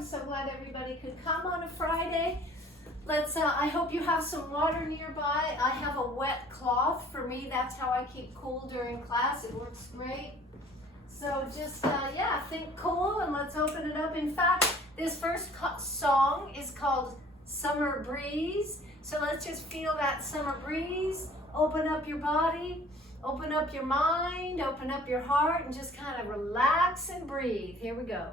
I'm so glad everybody could come on a Friday. I hope you have some water nearby. I have a wet cloth. For me, that's how I keep cool during class. It works great. So just, think cool and let's open it up. In fact, this first song is called Summer Breeze. So let's just feel that summer breeze. Open up your body, open up your mind, open up your heart, and just kind of relax and breathe. Here we go.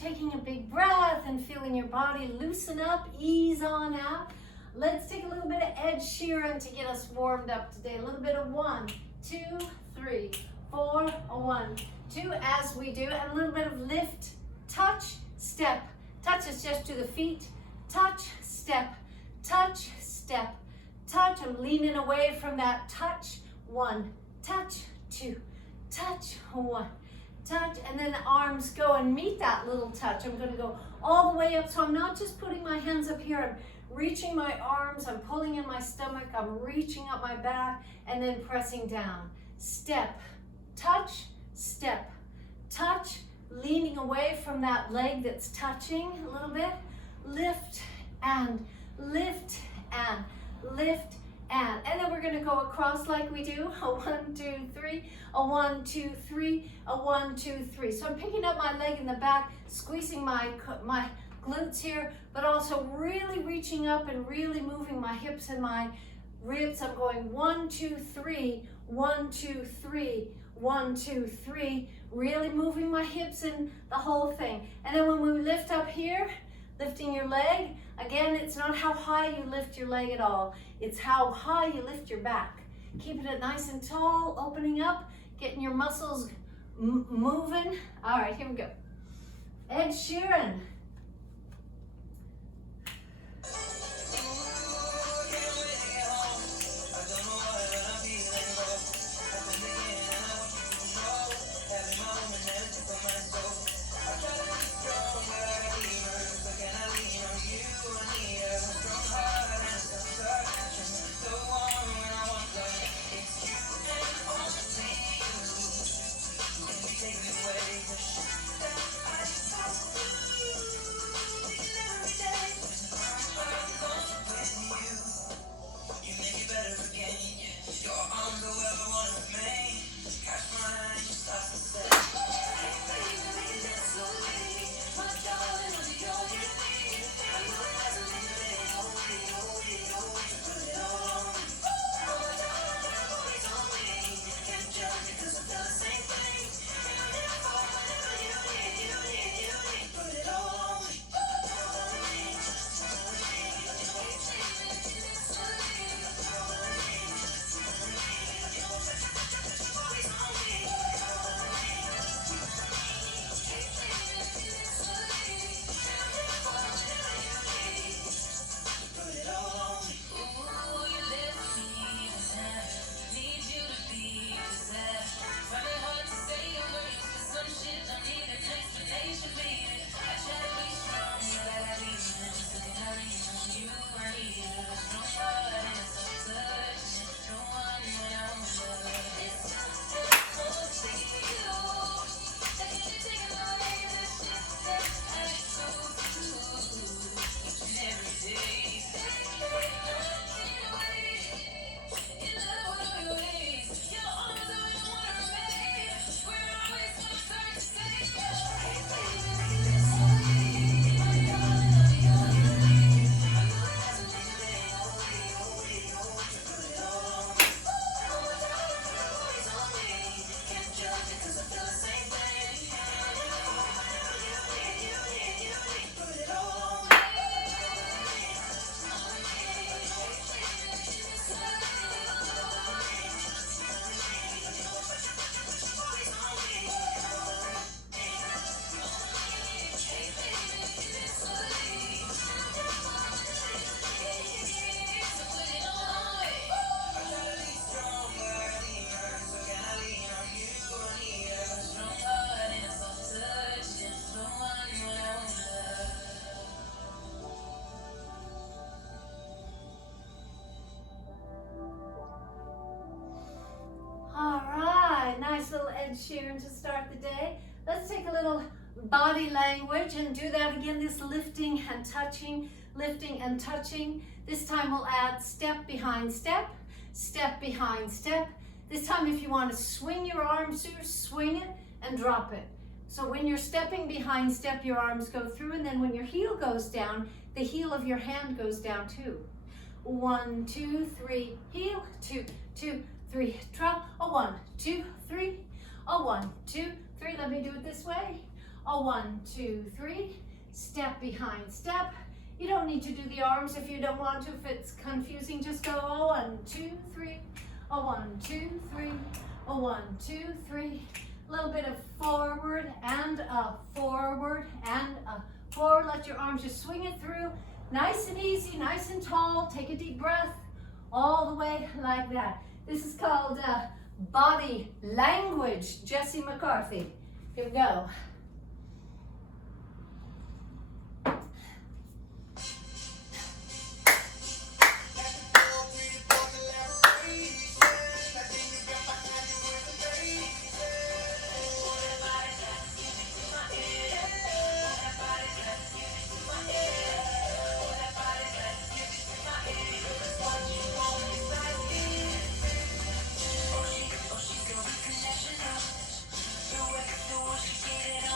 Taking a big breath and feeling your body loosen up, ease on out. Let's take a little bit of Ed Sheeran to get us warmed up today. A little bit of 1, 2, 3, 4, 1, 2 as we do, and a little bit of lift, touch, step. Touch is just to the feet, touch, step, touch, step, touch. I'm leaning away from that touch. 1, touch, 2, touch, 1. Touch, and then the arms go and meet that little touch. I'm going to go all the way up, so I'm not just putting my hands up here. I'm reaching my arms, I'm pulling in my stomach, I'm reaching up my back, and then pressing down. Step, touch, step, touch, leaning away from that leg that's touching a little bit. Lift and lift and lift. And then we're going to go across like we do, a 1, 2, 3, a 1, 2, 3, a 1, 2, 3. So I'm picking up my leg in the back, squeezing my glutes here, but also really reaching up and really moving my hips and my ribs. I'm going 1, 2, 3, 1, 2, 3, 1, 2, 3, really moving my hips and the whole thing. And then when we lift up here, lifting your leg, again, it's not how high you lift your leg at all. It's how high you lift your back. Keeping it nice and tall, opening up, getting your muscles moving. All right, here we go. Ed Sheeran. Ed Sheeran to start the day. Let's take a little body language and do that again, this lifting and touching, lifting and touching. This time we'll add step behind step, step behind step. This time if you want to swing your arms through, swing it and drop it. So when you're stepping behind step, your arms go through, and then when your heel goes down, the heel of your hand goes down too. 1, 2, 3, heel, 2, 2, 3, drop. 1, 2, 3. 1, 2, 3. Let me do it this way. 1, 2, 3. Step behind step. You don't need to do the arms if you don't want to. If it's confusing, just go 1, 2, 3. 1, 2, 3. 1, 2, 3. A little bit of forward and up, forward and up, forward. Let your arms just swing it through. Nice and easy, nice and tall. Take a deep breath all the way like that. This is called body language. Jesse McCarthy. Here we go. Get it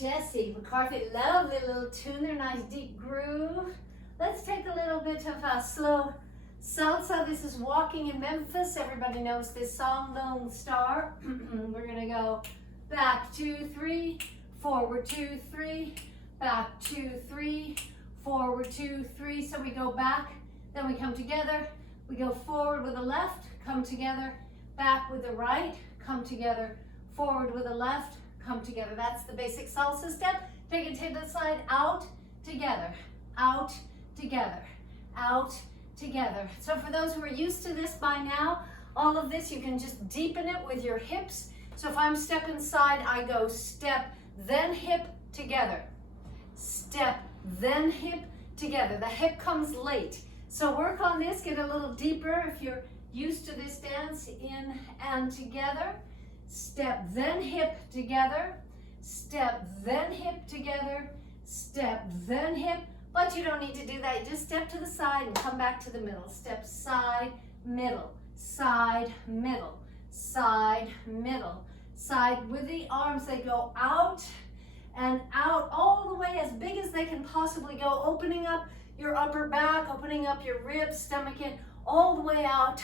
Jesse McCarthy, lovely little tune there, nice deep groove. Let's take a little bit of a slow salsa. This is Walking in Memphis. Everybody knows this song, Lone Star. We're gonna go back 2, 3, forward 2, 3, back 2, 3, forward 2, 3. So we go back, then we come together. We go forward with the left, come together, back with the right, come together, forward with the left, come together. That's the basic salsa step. Take it to the side, out, together, out, together, out, together. So for those who are used to this by now, all of this, you can just deepen it with your hips. So if I'm stepping side, I go step, then hip, together. Step, then hip, together. The hip comes late. So work on this, get a little deeper if you're used to this dance, in and together. Step, then hip, together. Step, then hip, together. Step, then hip. But you don't need to do that. You just step to the side and come back to the middle. Step, side, middle, side, middle, side, middle. Side with the arms, they go out and out all the way as big as they can possibly go, opening up your upper back, opening up your ribs, stomach in, all the way out,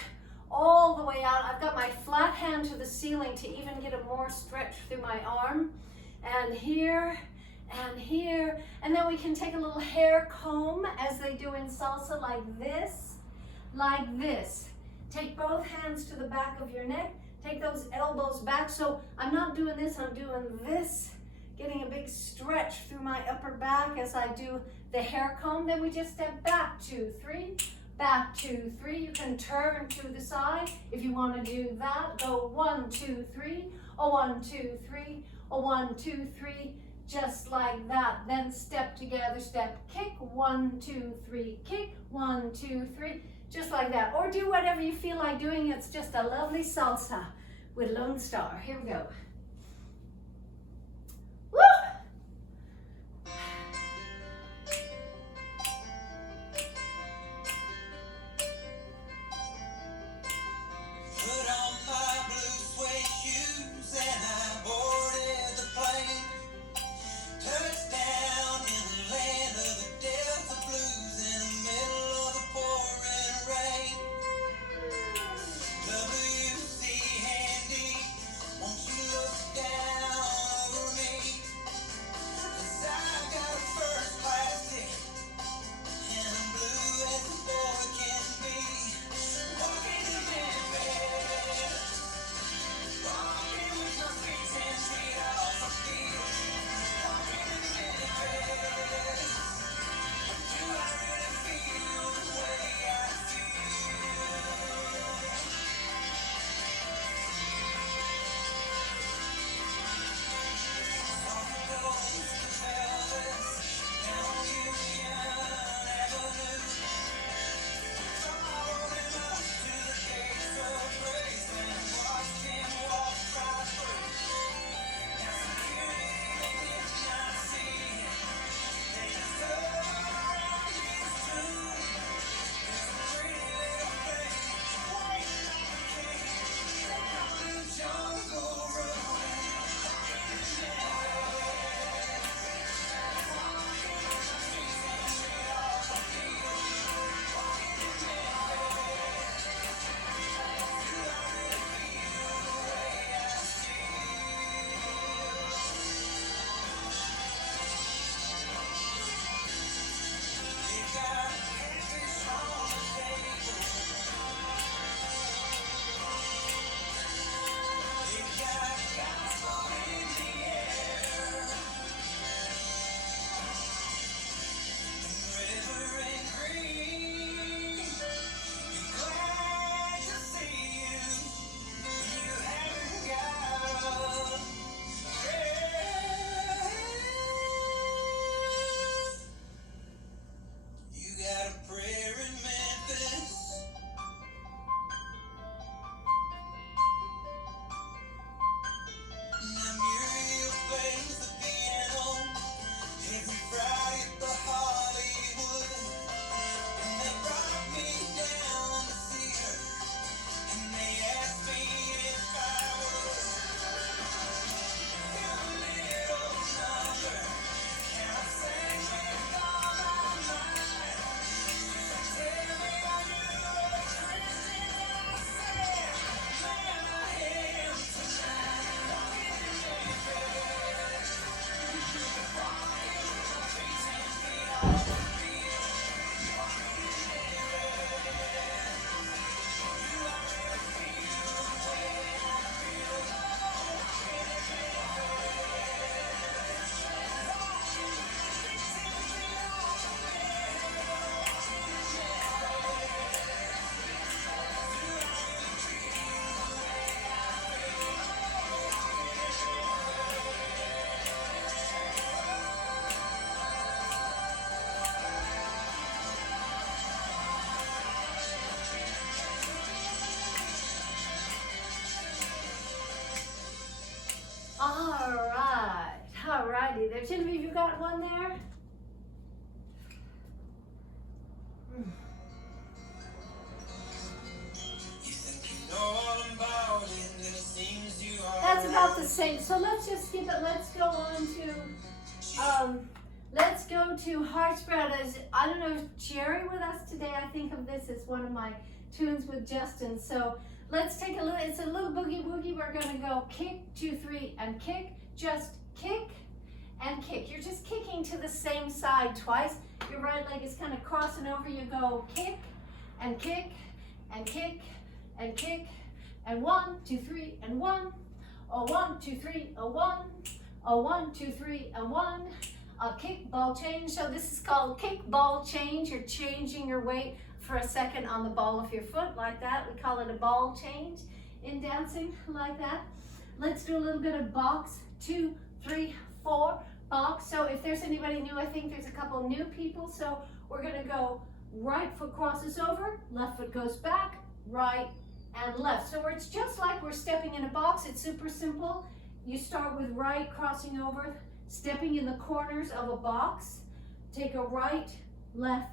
all the way out. I've got my flat hand to the ceiling to even get a more stretch through my arm. And here, and here. And then we can take a little hair comb as they do in salsa, like this, like this. Take both hands to the back of your neck. Take those elbows back. So I'm not doing this, I'm doing this, getting a big stretch through my upper back as I do the hair comb. Then we just step back, 2, 3, back 2, 3. You can turn to the side if you want to do that. Go 1, 2, 3, a 1, 2, 3, a 1, 2, 3, just like that. Then step together, step, kick, 1, 2, 3, kick, 1, 2, 3, just like that. Or do whatever you feel like doing. It's just a lovely salsa with Lone Star. Here we go. Woo! Put on my blue suede shoes and I boarded the plane. Touchdown in the land of the Delta Blues in the middle of the pouring rain. W.C. Handy, won't you look down over me? 'Cause I got a first class ticket and I'm blue as a boy can be. Walking in Memphis, walking with my feet 10 feet off my feet. Walking in Memphis, do I really feel the way I feel? On the coast of Elvis, down on Union Avenue. Followed him up to the gates of grace and watched him walk right through. Now security, they did not see him. They just dug around his tomb. There's a pretty little thing waiting on the king down in Jungle Road. Walking in Memphis, walking with my feet 10 feet off my feet. Walking in Memphis, do I really feel the way I feel? They got catfish on the table. They got gospel in the air. Reverend Green, be glad to see you when you haven't got a prayer. You got a prayer in Memphis. Now Muriel plays the piano every Friday at the Hollywood. And they brought me down to see her, and they asked me if I would feel a little number. And I sang with all my might. Tell me, are you a Christian? And I said, man, I am tonight. Walking in Memphis, walking with my feet 10 feet off my feet. Walking in Memphis, do I really feel the way I feel? Walking in Memphis, walking with my feet 10 feet off my feet. Walking in Memphis, do I really feel the way I feel? Walking in All righty there. Genevieve, you got one there? You think you know all about it, and it seems you are. That's about the same. So let's just skip it. Let's go on to Heartspread. I don't know if Jerry with us today. I think of this as one of my tunes with Justin. So let's take a little, it's a little boogie woogie. We're gonna go kick, 2, 3, and kick. Just kick and kick. You're just kicking to the same side twice. Your right leg is kind of crossing over. You go kick and kick and kick and kick. And 1, 2, 3, and 1. Oh, 1, 2, 3, a 1. Oh, 1, 2, 3, and 1. A kick, ball change. So this is called kick, ball change. You're changing your weight for a second on the ball of your foot like that. We call it a ball change in dancing like that. Let's do a little bit of box, 2, 3, 4, box. So if there's anybody new, I think there's a couple new people. So we're gonna go right foot crosses over, left foot goes back, right and left. So it's just like we're stepping in a box. It's super simple. You start with right, crossing over, stepping in the corners of a box. Take a right, left,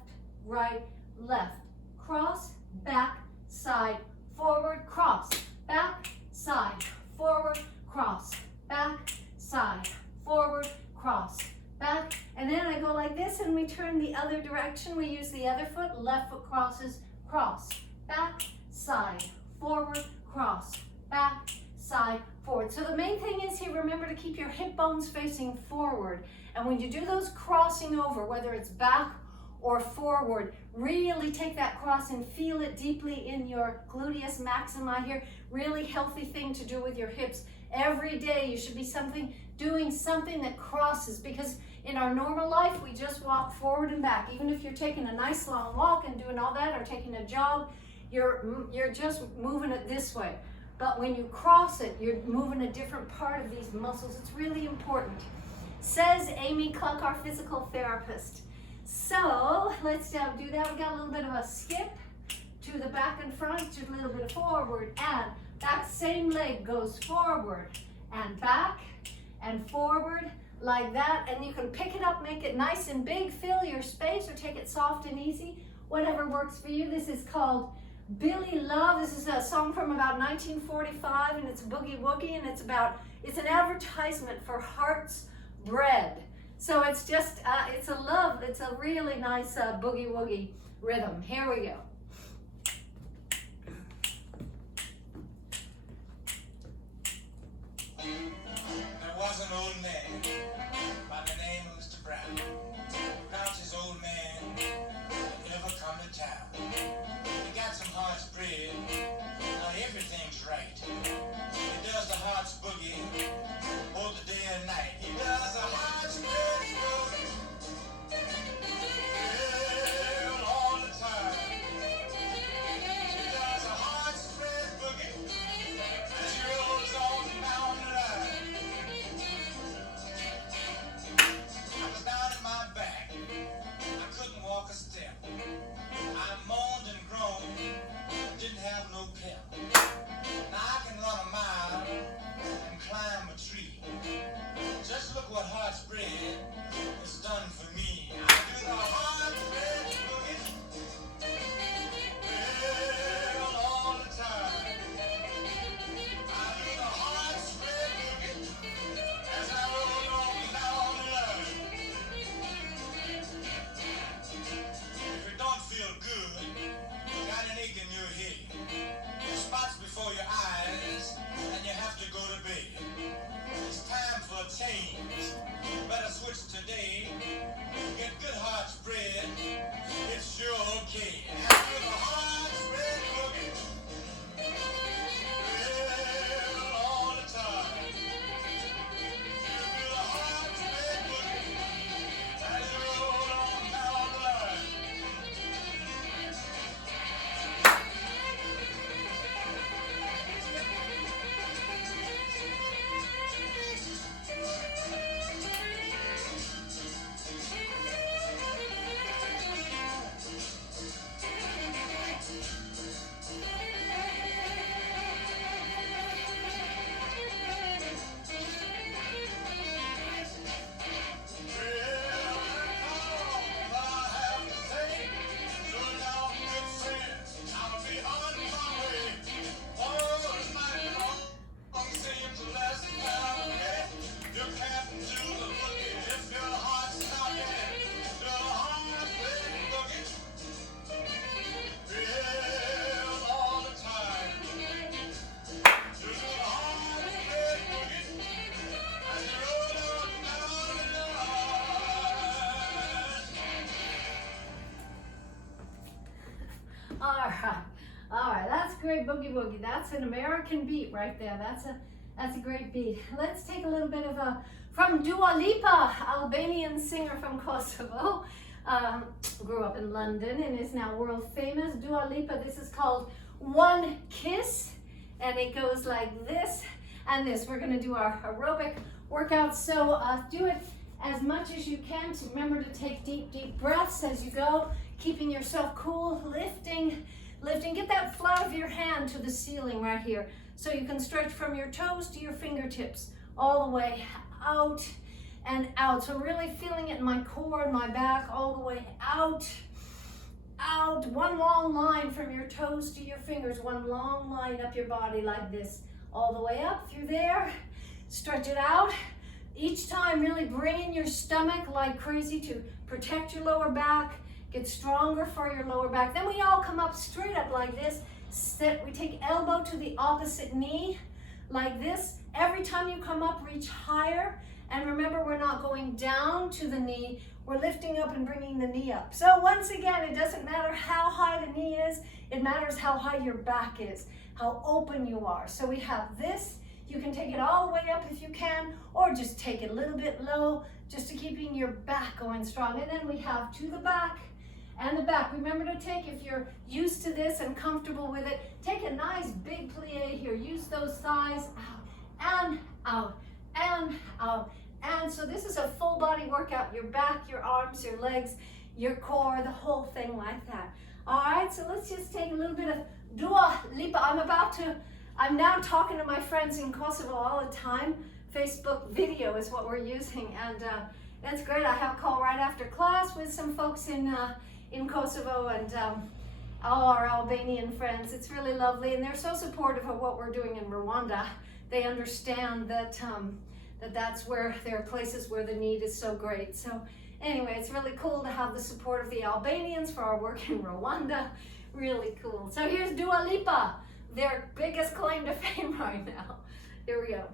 cross, back, side, forward, cross, back, side, forward, cross, back, side, forward, cross, back, and then I go like this and we turn the other direction. We use the other foot, left foot crosses, cross, back, side, forward, cross, back, side, forward. So the main thing is here, remember to keep your hip bones facing forward. And when you do those crossing over, whether it's back or forward, really take that cross and feel it deeply in your gluteus maximi here. Really healthy thing to do with your hips. Every day you should be doing something that crosses, because in our normal life we just walk forward and back. Even if you're taking a nice long walk and doing all that, or taking a jog, you're just moving it this way. But when you cross it, you're moving a different part of these muscles. It's really important. Says Amy Cluck, our physical therapist. So let's do that. We got a little bit of a skip to the back and front, just a little bit of forward and back. Same leg goes forward and back and forward like that. And you can pick it up, make it nice and big, fill your space, or take it soft and easy, whatever works for you. This is called Billy Love. This is a song from about 1945, and it's Boogie Woogie, and it's an advertisement for Heart's Bread. So it's just, it's a really nice boogie woogie rhythm. Here we go. There was an old man by the name of Mr. Brown. Brown's his old man never come to town. He got some heart's bread, not everything's right. He does the heart's boogie both the day and night. He does the heart's bread boogie well, all the time. He does the heart's bread boogie as he rolls on down the line. I was down in my back, I couldn't walk a step. I moaned and groaned, didn't have no pep. Now I can run a mile and climb a tree. Just look what heart's bread has done for me. I do the heart's bread boogie well, all the time. I do the heart's bread boogie as I roll on down the line. If it don't feel good, you got an ache in your head, spots before your eyes, and you have to go to bed. It's time for a change. Better switch today. Get good heart's bread. It's sure okay. After the heart's bread boogie well, all the time. You do the heart's bread boogie as you roll on down the line. All right, that's great boogie woogie. That's an American beat right there. That's a great beat. Let's take a little bit of from Dua Lipa, Albanian singer from Kosovo. Grew up in London and is now world famous. Dua Lipa, this is called One Kiss, and it goes like this and this. We're gonna do our aerobic workout, so do it as much as you can. Remember to take deep, deep breaths as you go, keeping yourself cool, lifting lifting. Get that flat of your hand to the ceiling right here. So you can stretch from your toes to your fingertips, all the way out and out. So really feeling it in my core and my back, all the way out, out. One long line from your toes to your fingers, one long line up your body like this, all the way up through there. Stretch it out. Each time really bring in your stomach like crazy to protect your lower back, get stronger for your lower back. Then we all come up straight up like this. Sit, we take elbow to the opposite knee like this. Every time you come up, reach higher. And remember, we're not going down to the knee. We're lifting up and bringing the knee up. So once again, it doesn't matter how high the knee is. It matters how high your back is, how open you are. So we have this. You can take it all the way up if you can, or just take it a little bit low, just to keeping your back going strong. And then we have to the back and the back. Remember to take, if you're used to this and comfortable with it, take a nice big plie here. Use those thighs out and out and out. And so this is a full body workout. Your back, your arms, your legs, your core, the whole thing like that. All right, so let's just take a little bit of Dua Lipa. I'm now talking to my friends in Kosovo all the time. Facebook video is what we're using, and that's great. I have a call right after class with some folks in Kosovo and all our Albanian friends. It's really lovely, and they're so supportive of what we're doing in Rwanda. They understand that that's where there are places where the need is so great. So anyway, it's really cool to have the support of the Albanians for our work in Rwanda. Really cool. So here's Dua Lipa, their biggest claim to fame right now. Here we go.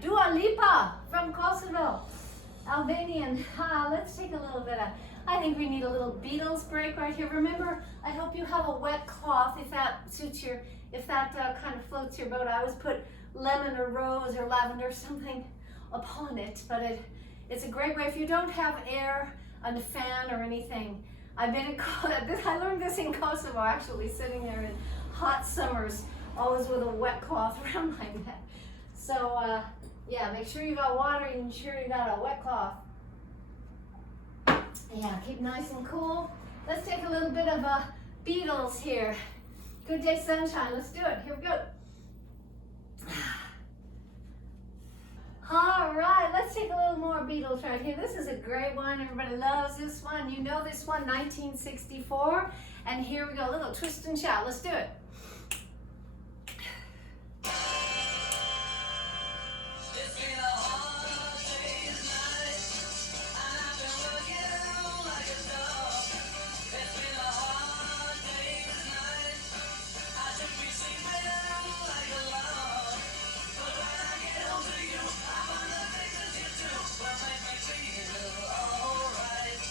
Dua Lipa from Kosovo, Albanian. Let's take a little bit of, I think we need a little Beatles break right here. Remember, I hope you have a wet cloth if that suits your, if that kind of floats your boat. I always put lemon or rose or lavender or something upon it, but it's a great way. If you don't have air, a fan or anything. I've been in I learned this in Kosovo, actually, sitting there in hot summers, always with a wet cloth around my neck. So yeah, make sure you got water and ensure you got a wet cloth. Yeah, keep nice and cool. Let's take a little bit of Beatles here. Good Day Sunshine, let's do it. Here we go. All right, let's take a little more Beatles right here. This is a great one. Everybody loves this one. You know this one, 1964. And here we go, a little twist and shout. Let's do it. It's been a hard day's night, and I've been working like a dog. It's been a hard day's night. I should be sleeping like a log. But when I get home to you, I find the things that you do will make me feel alright.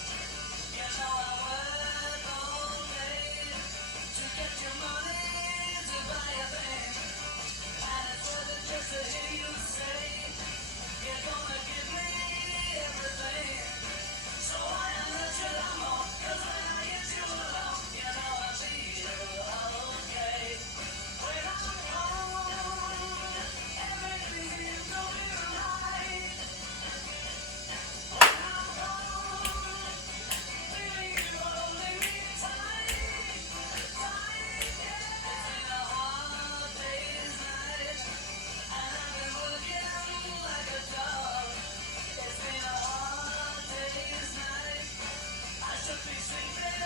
You know I work all day to get your money to buy a thing, and it's worth it just to hear you say you're gonna give me everything. So I am the Geronimo, 'cause when I get you alone, you know I feel okay. When I'm home, everything seems to be right. When I'm home, feeling you holding me tight, tight, yeah. It's been a hard day's night, and I've been working like a dog. It's been a hard day's night. I should be sleeping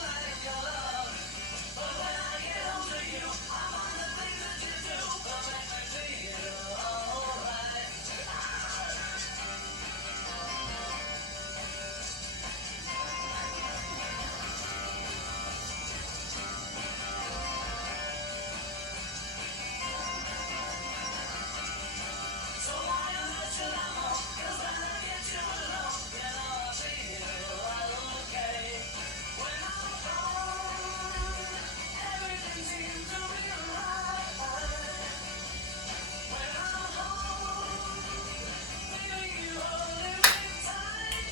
like a log. But when I get home to you, I find the things that you do will make me feel alright. So I am the Geronimo, 'cause when I get you alone, you know I feel okay. When I'm home, everything seems to be right. When I'm home, feeling you holding me tight,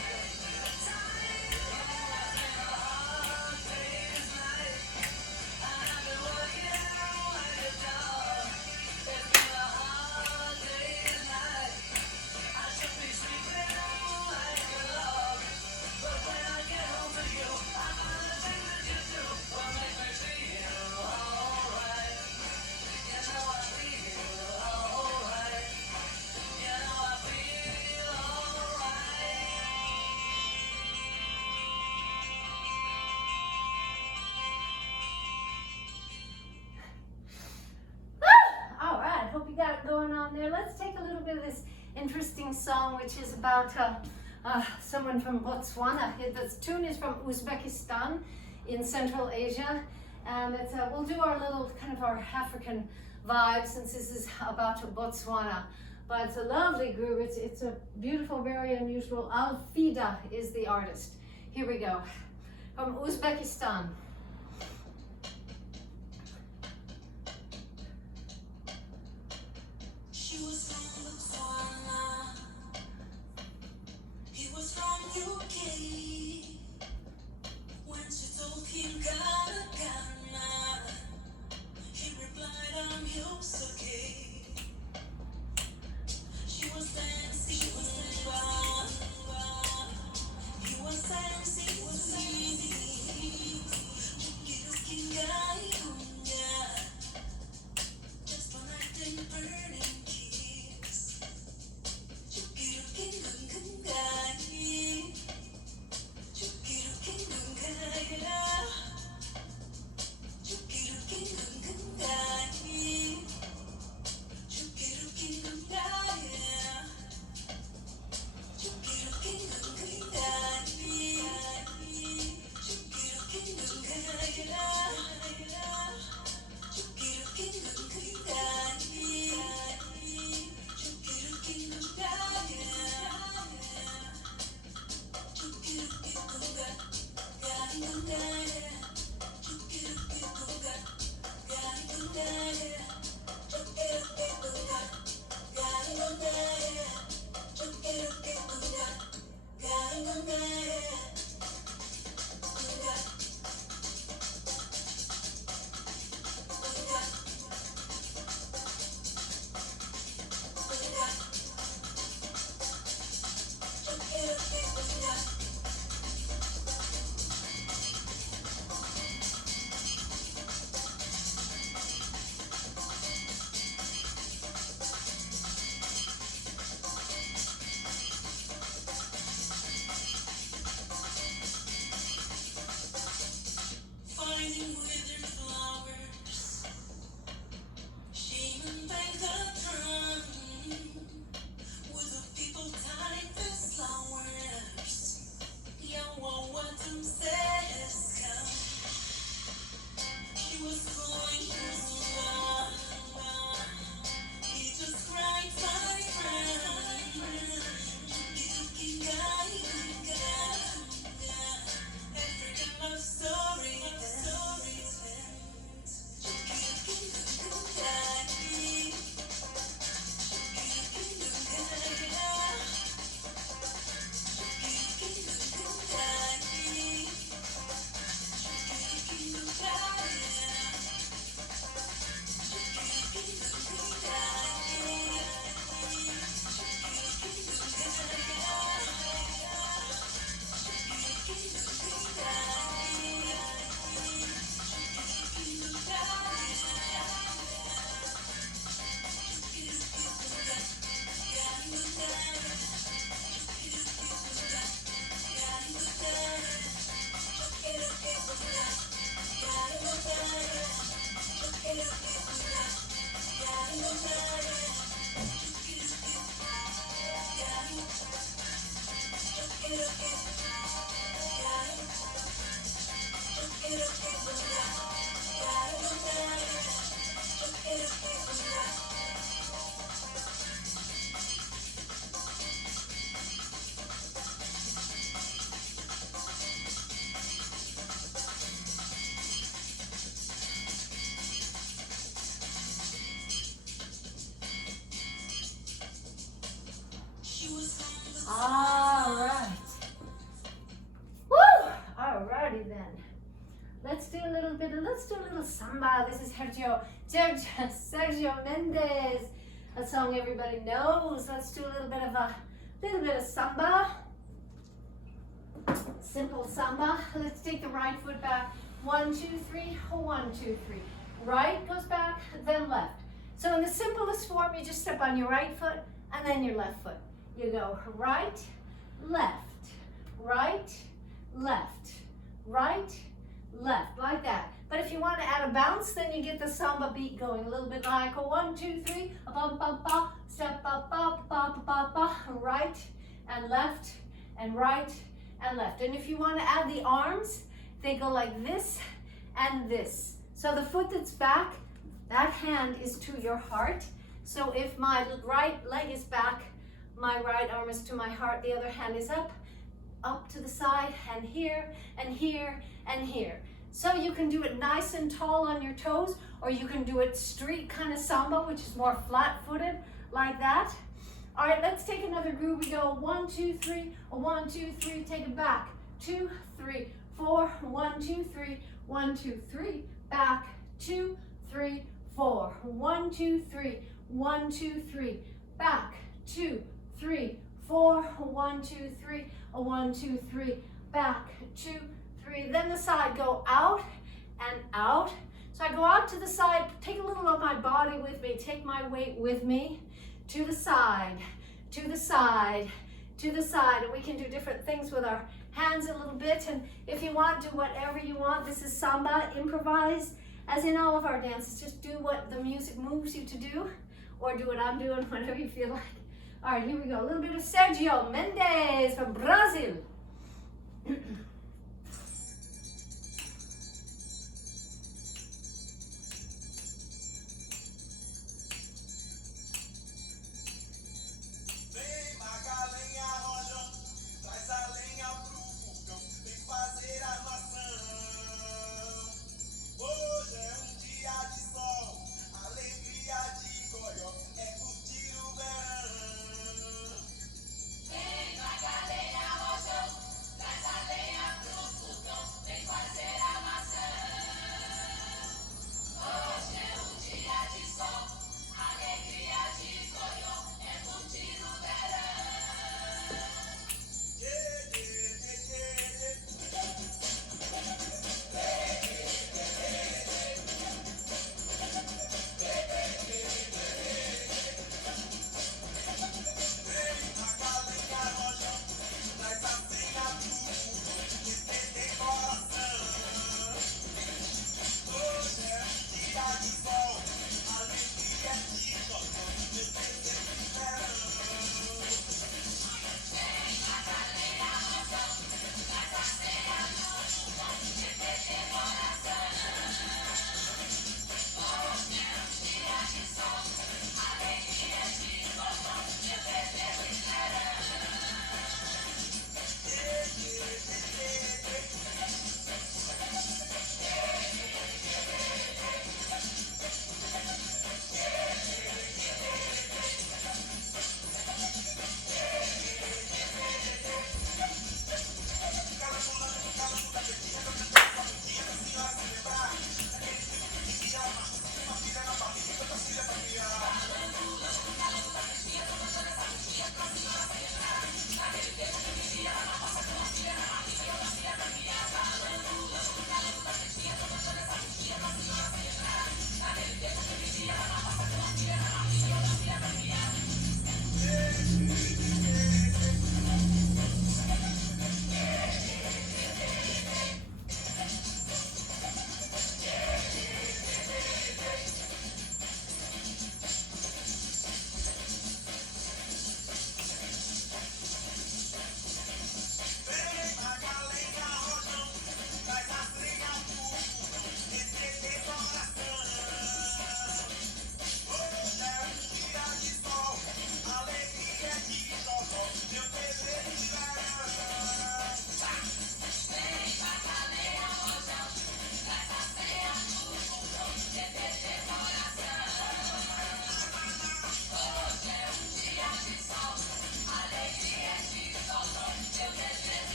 tight. Yeah, it's been a hard day's night, and I've been working like a dog. It's been a hard day's night. I should be sleeping like a log. But when I get home to you, I find the things that you do will make me feel alright. You know I feel alright. You know I feel alright. All right, hope you got it going on there. Let's take a little bit of this interesting song, which is about someone from Botswana. The tune is from Uzbekistan in Central Asia, and it's we'll do our little kind of our African vibe since this is about Botswana. But it's a lovely groove. It's a beautiful, very unusual. Alfida is the artist. Here we go, from Uzbekistan. She was from Botswana. He was from UK. When she told him Ghana, he replied, I'm yours, okay. She was dancing, she was fun. He was dancing, was easy. All right. Woo! Alrighty then. Let's do a little samba. This is Sergio Mendes, a song everybody knows. Let's do a little bit of samba. Simple samba. Let's take the right foot back. 1, 2, 3, 1, 2, 3. Right goes back, then left. So in the simplest form, you just step on your right foot and then your left foot. You go right, left, right, left, right, left, like that. But if you want to add a bounce, then you get the samba beat going a little bit like a 1, 2, 3, a bum bum ba, step up, ba ba ba ba, right and left and right and left. And if you want to add the arms, they go like this and this. So the foot that's back, that hand is to your heart. So if my right leg is back, my right arm is to my heart, the other hand is up to the side, and here, and here, and here. So you can do it nice and tall on your toes, or you can do it street kind of samba, which is more flat-footed, like that. All right, let's take another groove. We go 1, 2, 3, 1, 2, 3, take it back. 2, 3, 4, 1, 2, 3, 1, 2, 3, back. 2, 3, 4, 1, 2, 3, 1, 2, 3, back. 2, 3, 4, 1, 2, 3, 1, 2, 3, back. 2, 3. Then the side, go out and out. So I go out to the side, take a little of my body with me, take my weight with me, to the side, to the side, to the side. And we can do different things with our hands a little bit. And if you want, do whatever you want. This is samba, improvise. As in all of our dances, just do what the music moves you to do, or do what I'm doing, whatever you feel like. All right, here we go. A little bit of Sergio Mendes from Brazil. Vem, Magalhães, rojão, traz a lenha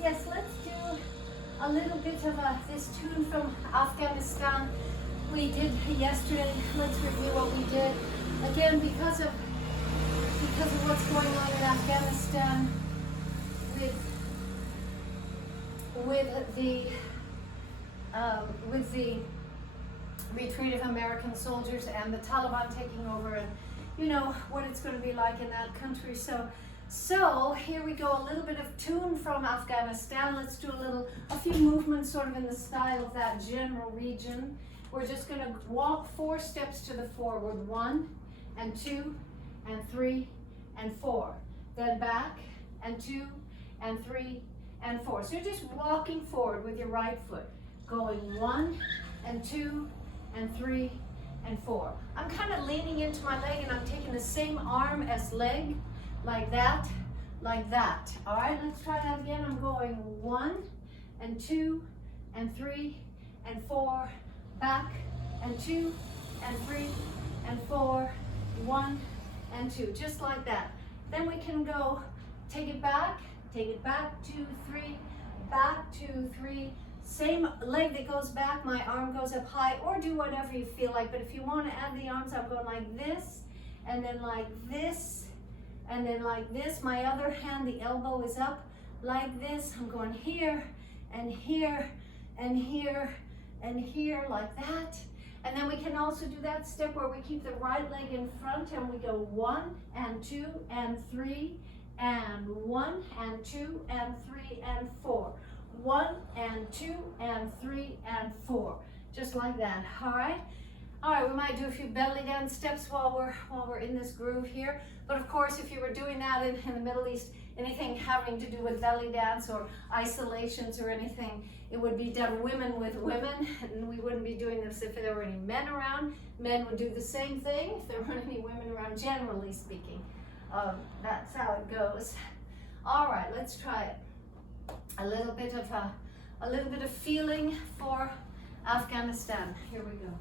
Yes, let's do a little bit of this tune from Afghanistan we did yesterday. Let's review what we did. Again, because of what's going on in Afghanistan with the retreat of American soldiers and the Taliban taking over, and you know what it's going to be like in that country. So here we go, a little bit of tune from Afghanistan. Let's do a few movements sort of in the style of that general region. We're just going to walk 4 steps to the forward, 1 and 2 and 3 and 4. Then back and 2 and 3 and 4. So you're just walking forward with your right foot, going 1 and 2 and 3 and 4. I'm kind of leaning into my leg and I'm taking the same arm as leg, like that, like that. All right, let's try that again. I'm going 1 and 2 and 3 and 4, back and 2 and 3 and 4, 1 and 2, just like that. Then we can go, take it back, 2, 3, back, 2, 3, same leg that goes back, my arm goes up high, or do whatever you feel like. But if you want to add the arms, I'm going like this, and then like this, and then like this. My other hand, the elbow is up like this. I'm going here, and here, and here, and here, like that. And then we can also do that step where we keep the right leg in front and we go 1 and 2 and 3 and 1 and 2 and 3 and 4. 1 and 2 and 3 and 4. Just like that. All right. All right, we might do a few belly dance steps while we're in this groove here. But of course, if you were doing that in the Middle East, anything having to do with belly dance or isolations or anything, it would be done women with women, and we wouldn't be doing this if there were any men around. Men would do the same thing if there weren't any women around, generally speaking. That's how it goes. All right, let's try it. A little bit of feeling for Afghanistan. Here we go.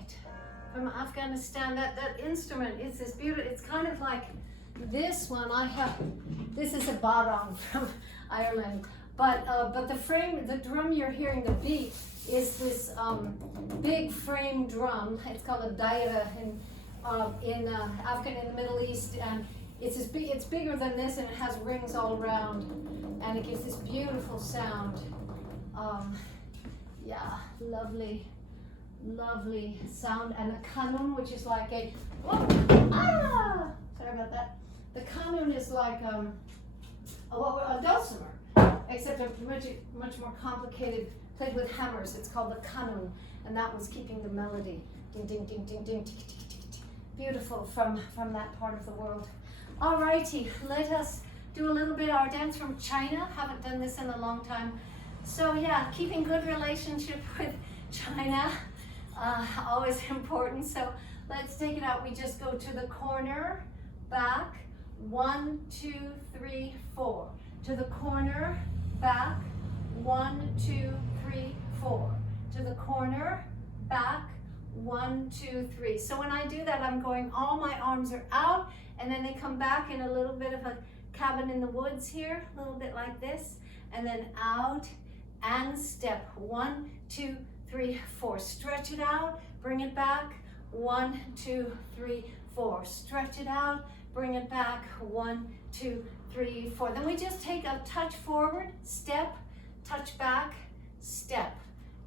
right. From Afghanistan, that instrument is this beautiful, it's kind of like this one I have, this is a barong from Ireland, but the drum you're hearing, the beat, is this big frame drum. It's called a daira in the Middle East, and it's bigger than this, and it has rings all around, and it gives this beautiful sound. Yeah, lovely sound. And the kanun, which is like a sorry about that. The kanun is like a dulcimer, except a much more complicated, played with hammers. It's called the kanun, and that was keeping the melody. Ding ding ding ding ding. Tick, tick, tick, tick. Beautiful from that part of the world. Alrighty, let us do a little bit of our dance from China. Haven't done this in a long time. So yeah, keeping good relationship with China, always important. So let's take it out. We just go to the corner, back, 1, 2, 3, 4. To the corner, back, 1, 2, 3, 4. To the corner, back, 1, 2, 3. So when I do that, I'm going, all my arms are out, and then they come back in a little bit of a cabin in the woods here, a little bit like this, and then out and step. 1, 2, 3, 4. Stretch it out, bring it back. 1, 2, 3, 4. Stretch it out, bring it back. 1, 2, 3, 4. Then we just take a touch forward, step, touch back, step,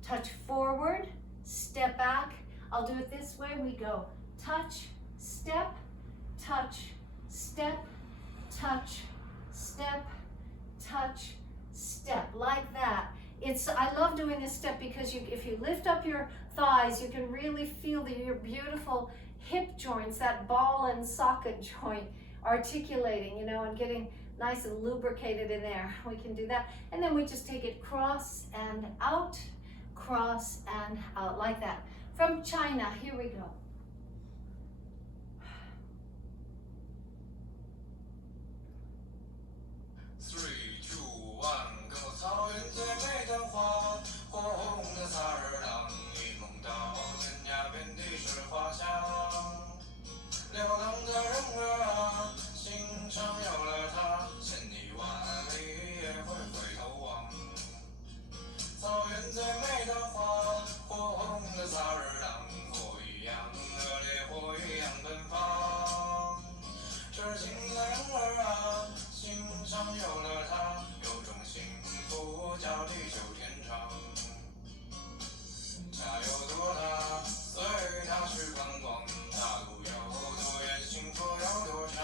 touch forward, step back. I'll do it this way. We go touch, step, touch, step, touch, step, touch, step, like that. I love doing this step because if you lift up your thighs, you can really feel your beautiful hip joints, that ball and socket joint articulating, and getting nice and lubricated in there. We can do that. And then we just take it cross and out, like that. From China, here we go. 3, 2, 1，歌草原最美的花，火红的萨日朗，一梦到天涯遍地是花香。流浪的人儿啊，心上有了她，千里万里也会回头望。草原最美的花，火红的萨日朗，火一样热烈，火一样奔放。痴情的人儿啊，心上有了她，有种幸福叫地久天长。家有多大，随他去观光；大路有多远，幸福有多长。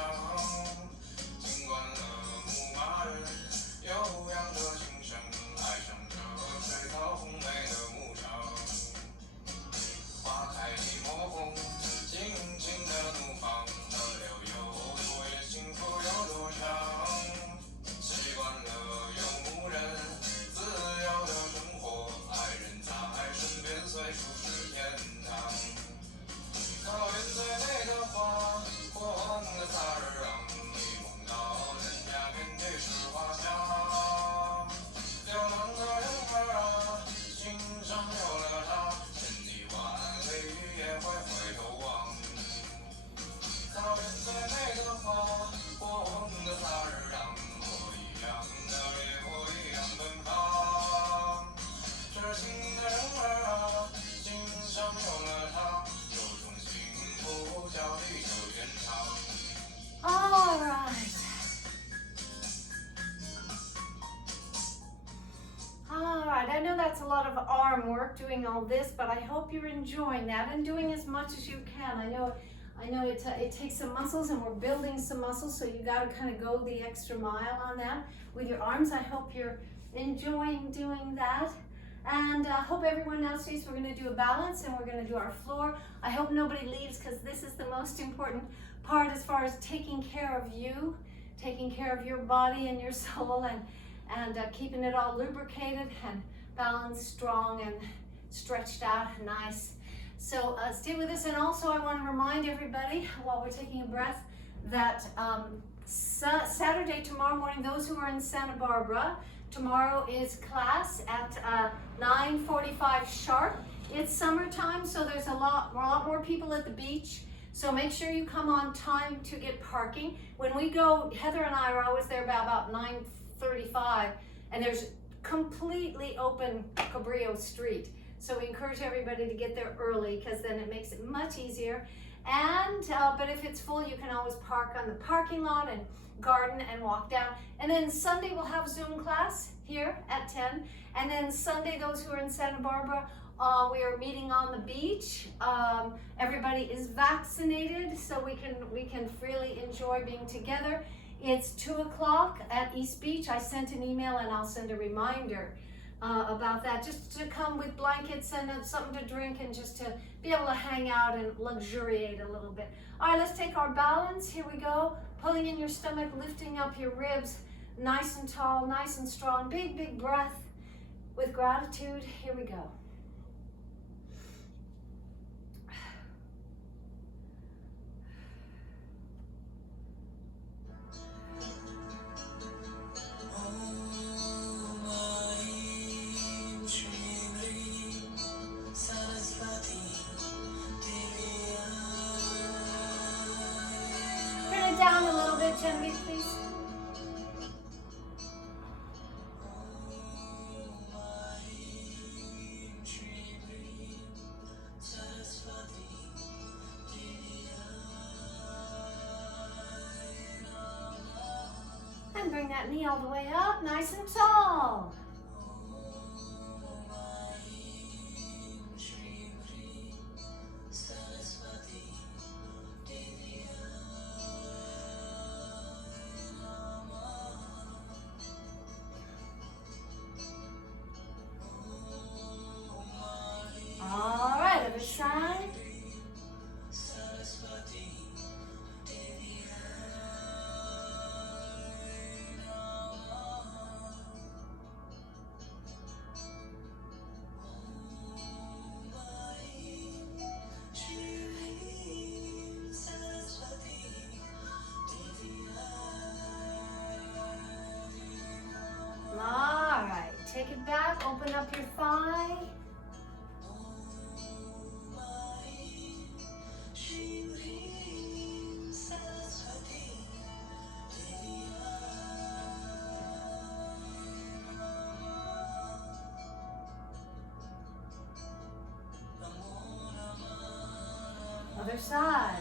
尽管了牧马人悠扬的琴声，爱上这水草丰美的牧场。花开一抹红，尽情的怒放，河流有多远，幸福有多长。习惯了游牧人自由的生活，爱人在身边，随处是天堂。草原最美的花，火红的萨日朗，一梦到天涯遍地是花香。流浪的人儿啊，心上有了她，千里万里也会回头望。草原最美的花，火红的萨日朗，火一样的烈火一样奔放。痴情的人儿啊，心上有了她，有种幸福叫地久天长。All right. All right, I know that's a lot of arm work doing all this, but I hope you're enjoying that and doing as much as you can. I know it takes some muscles, and we're building some muscles, so you got to kind of go the extra mile on that with your arms. I hope you're enjoying doing that. And I hope everyone else sees we're going to do a balance, and we're going to do our floor. I hope nobody leaves, because this is the most important part as far as taking care of you, taking care of your body and your soul, and keeping it all lubricated and balanced, strong, and stretched out nice. So stay with us. And also I want to remind everybody, while we're taking a breath, that Saturday, tomorrow morning, those who are in Santa Barbara, tomorrow is class at 9:45 sharp It's summertime, so there's a lot more people at the beach. So make sure you come on time to get parking. When we go, Heather and I are always there by about 9:35, and there's completely open Cabrillo Street. So we encourage everybody to get there early because then it makes it much easier. And but if it's full, you can always park on the parking lot and garden and walk down. And then Sunday we'll have Zoom class here at 10. And then Sunday, those who are in Santa Barbara, we are meeting on the beach. Everybody is vaccinated, so we can freely enjoy being together. It's 2 o'clock at East Beach. I sent an email and I'll send a reminder about that, just to come with blankets and something to drink and just to be able to hang out and luxuriate a little bit. All right, let's take our balance. Here we go. Pulling in your stomach, lifting up your ribs, nice and tall, nice and strong. Big, big breath with gratitude. Here we go. Turn it down a little bit, Genevieve, please. And bring that knee all the way up, nice and tall. All right, other side. All right, take it back, open up your thigh. Other side.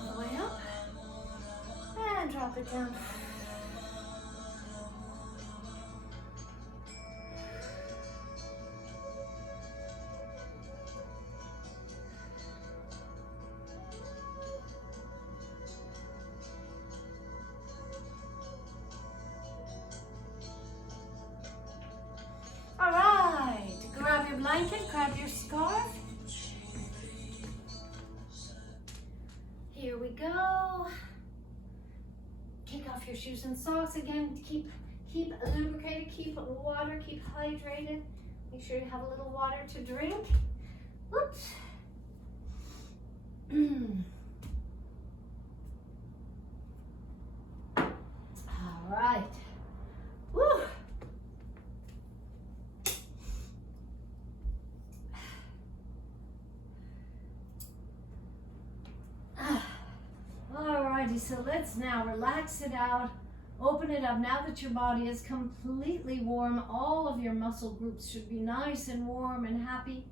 All the way up. And drop it down. All right, grab your blanket, grab your scarf. Here we go. Take off your shoes and socks again. Keep lubricated, keep water, keep hydrated. Make sure you have a little water to drink. Whoops. All right. Woo. Alrighty, so let's now relax it out, open it up. Now that your body is completely warm, all of your muscle groups should be nice and warm and happy.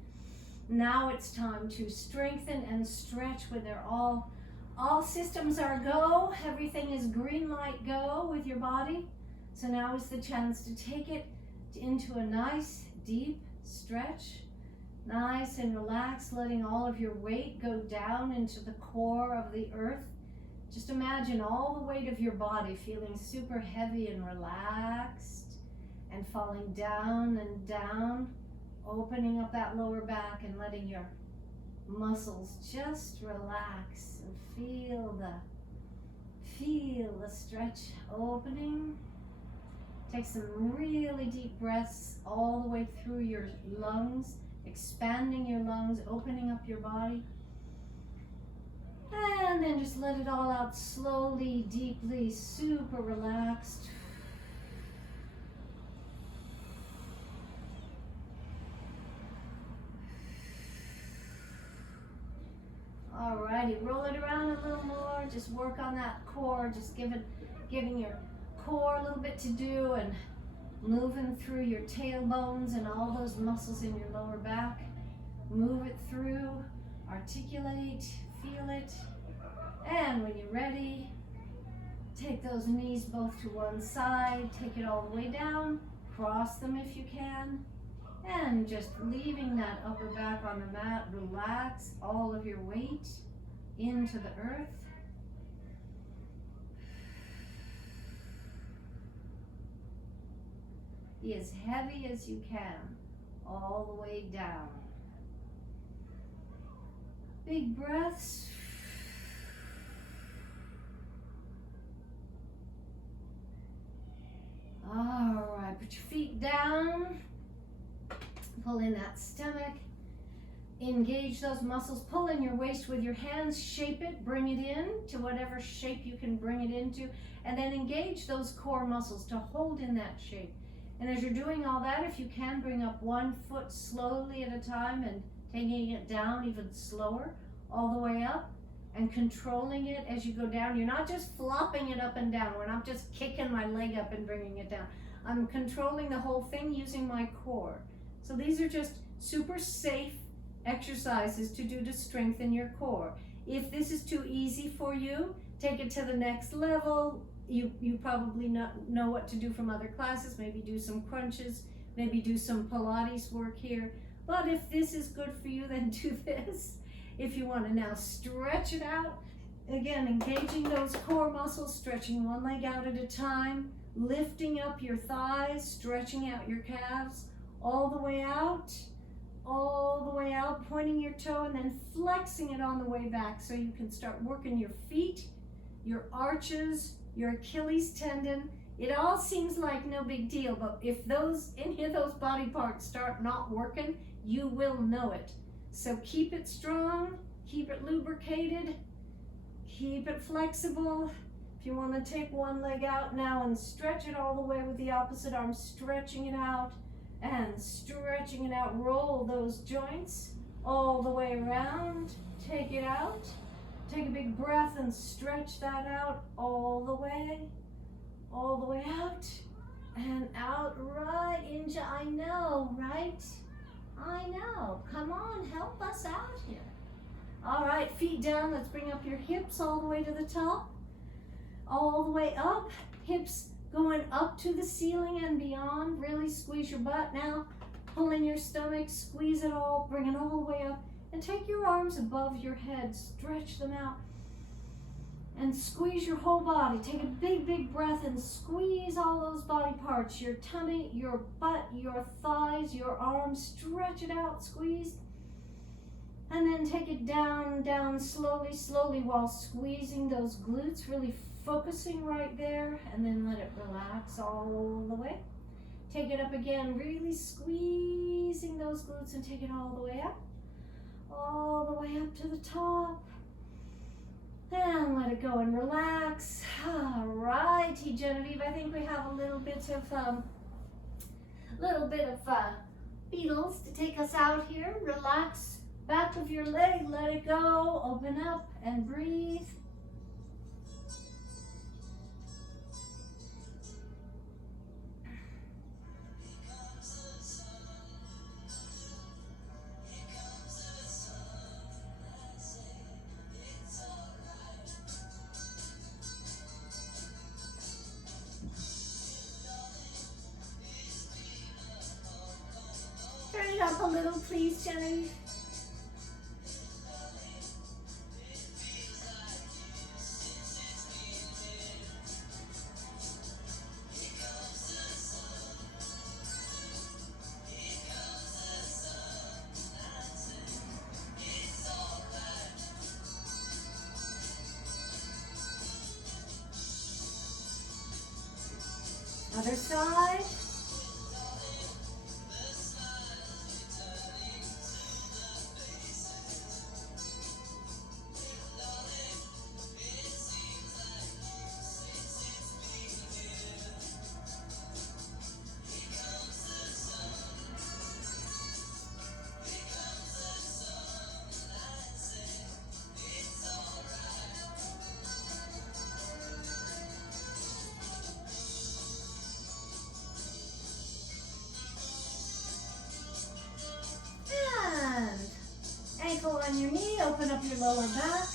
Now it's time to strengthen and stretch when they're all systems are go. Everything is green light go with your body. So now is the chance to take it into a nice deep stretch. Nice and relaxed, letting all of your weight go down into the core of the earth. Just imagine all the weight of your body feeling super heavy and relaxed and falling down and down, opening up that lower back and letting your muscles just relax and feel the stretch opening. Take some really deep breaths all the way through your lungs, expanding your lungs, opening up your body. And then just let it all out slowly, deeply, super relaxed. Alrighty, roll it around a little more. Just work on that core. Just giving your core a little bit to do and moving through your tailbones and all those muscles in your lower back. Move it through, articulate, feel it. And when you're ready, take those knees both to one side, take it all the way down, cross them if you can. And just leaving that upper back on the mat, relax all of your weight into the earth. Be as heavy as you can, all the way down. Big breaths. All right, put your feet down. Pull in that stomach, engage those muscles, pull in your waist with your hands, shape it, bring it in to whatever shape you can bring it into, and then engage those core muscles to hold in that shape. And as you're doing all that, if you can, bring up one foot slowly at a time and taking it down even slower, all the way up, and controlling it as you go down. You're not just flopping it up and down. We're not just kicking my leg up and bringing it down. I'm controlling the whole thing using my core. So these are just super safe exercises to do to strengthen your core. If this is too easy for you, take it to the next level. You probably know what to do from other classes. Maybe do some crunches, maybe do some Pilates work here. But if this is good for you, then do this. If you want to now stretch it out, again, engaging those core muscles, stretching one leg out at a time, lifting up your thighs, stretching out your calves, all the way out, pointing your toe and then flexing it on the way back so you can start working your feet, your arches, your Achilles tendon. It all seems like no big deal, but if any of those body parts start not working, you will know it. So keep it strong, keep it lubricated, keep it flexible. If you want to take one leg out now and stretch it all the way with the opposite arm, stretching it out and stretching it out. Roll those joints all the way around. Take it out. Take a big breath and stretch that out all the way out and out right into, I know, right? I know. Come on, help us out here. All right, feet down. Let's bring up your hips all the way to the top. All the way up, hips going up to the ceiling and beyond. Really squeeze your butt now. Pull in your stomach, squeeze it all, bring it all the way up. And take your arms above your head, stretch them out. And squeeze your whole body. Take a big, big breath and squeeze all those body parts. Your tummy, your butt, your thighs, your arms. Stretch it out, squeeze. And then take it down, down, slowly, slowly while squeezing those glutes, really focusing right there. And then let it relax all the way. Take it up again, really squeezing those glutes and take it all the way up. All the way up to the top. And let it go and relax. All righty, Genevieve, I think we have a little bit of Beatles to take us out here. Relax back of your leg, let it go, open up and breathe. Turn it up a little, please, Genevieve. Other Other side. And ankle on your knee, open up your lower back.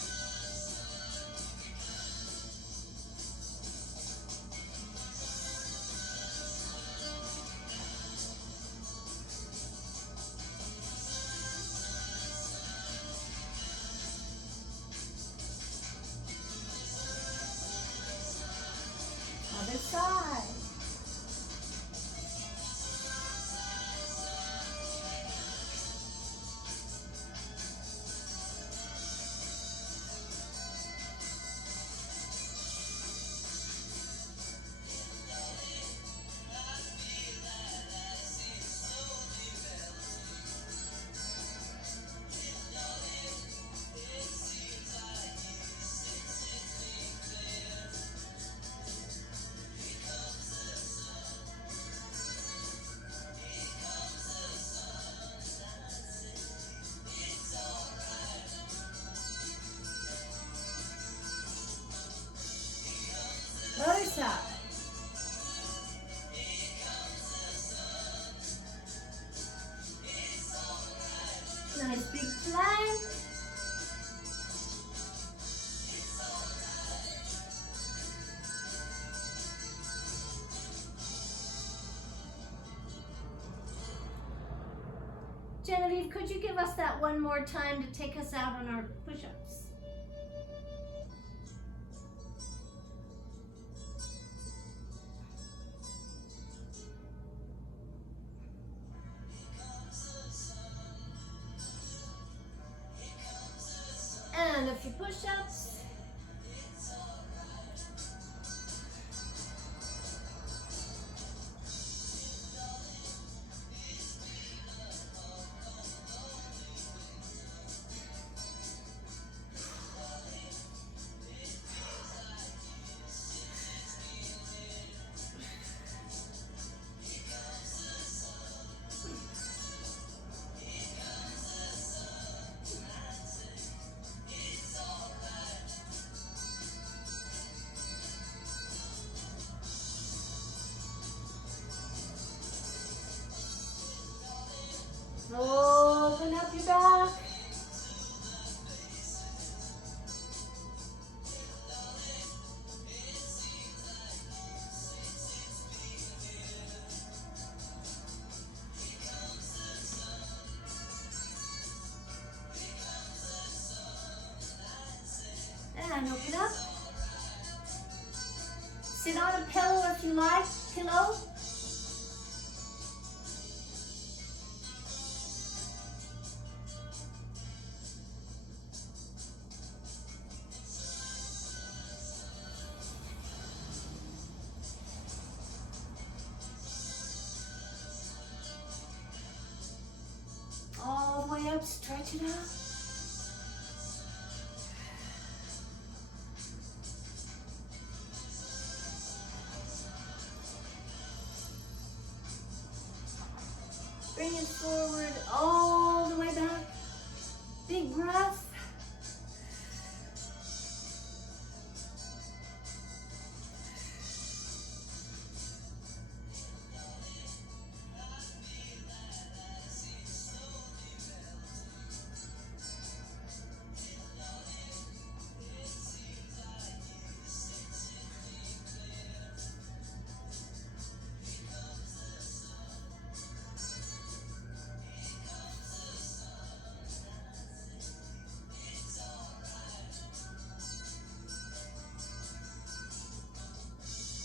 Other side. Other side. Nice big plank. Genevieve, could you give us that one more time to take us out on our push-ups? And a few push-ups. Open up your back. And open up. Sit on a pillow if you like. Pillow. All the way up, stretch it out. Bring it forward, all the way back. Big breath.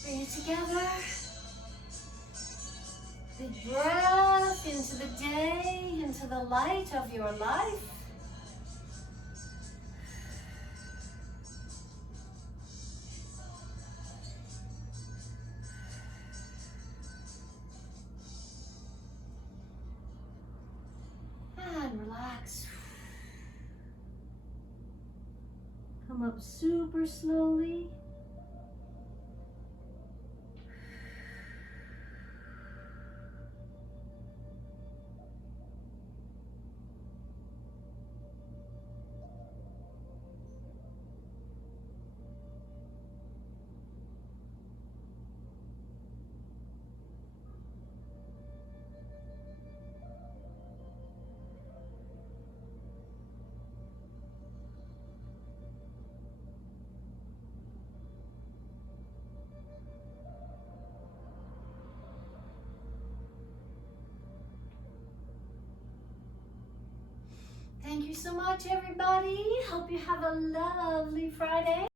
Bring it together. Big breath into the day, into the light of your life. relax. Come up super slowly. Thank you so much, everybody. Hope you have a lovely Friday.